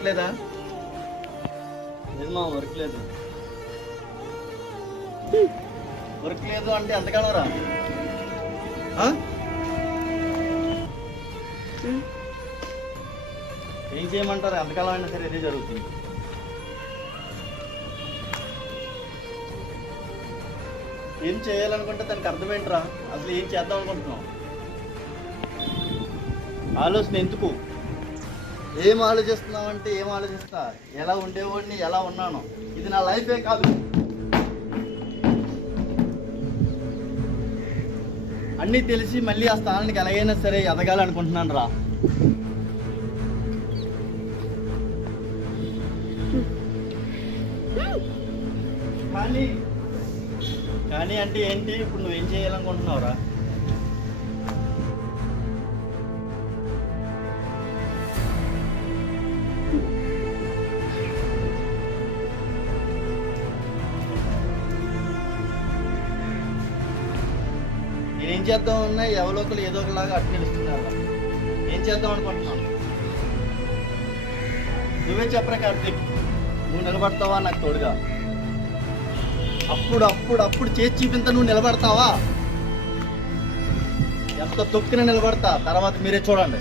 Work లేదా? లేదు మా వర్క్ లేదు. వర్క్ లేదు అంటే ఎంతకాలం రా? ఏం చేయమంటారు? ఎంతకాలం అయినా సరే ఇదే జరుగుతుంది. ఏం చేయాలనుకుంటే దానికి అర్థమేంట్రా? అసలు ఏం చేద్దాం అనుకుంటున్నాం? ఆలోచన ఎందుకు? ఏం ఆలోచిస్తున్నావంటే ఏం ఆలోచిస్తా? ఎలా ఉండేవాడిని, ఎలా ఉన్నాను, ఇది నా లైఫే కాదు. అన్నీ తెలిసి మళ్ళీ ఆ స్థానానికి ఎలాగైనా సరే ఎదగాలనుకుంటున్నాను రా. కానీ కానీ అంటే ఏంటి? ఇప్పుడు నువ్వేం చేయాలనుకుంటున్నావురా? నేనేం చేద్దాం ఉన్నా ఎవరో ఒకరు ఏదో ఒకలాగా అట్టు నిలుస్తున్నారు. ఏం చేద్దాం అనుకుంటున్నాను? నువ్వే చెప్పరా కార్తీక్, నువ్వు నిలబడతావా నాకు తోడుగా? అప్పుడు చేసి చూపింత నువ్వు నిలబడతావా? ఎంత తొక్కిన నిలబడతా, తర్వాత మీరే చూడండి.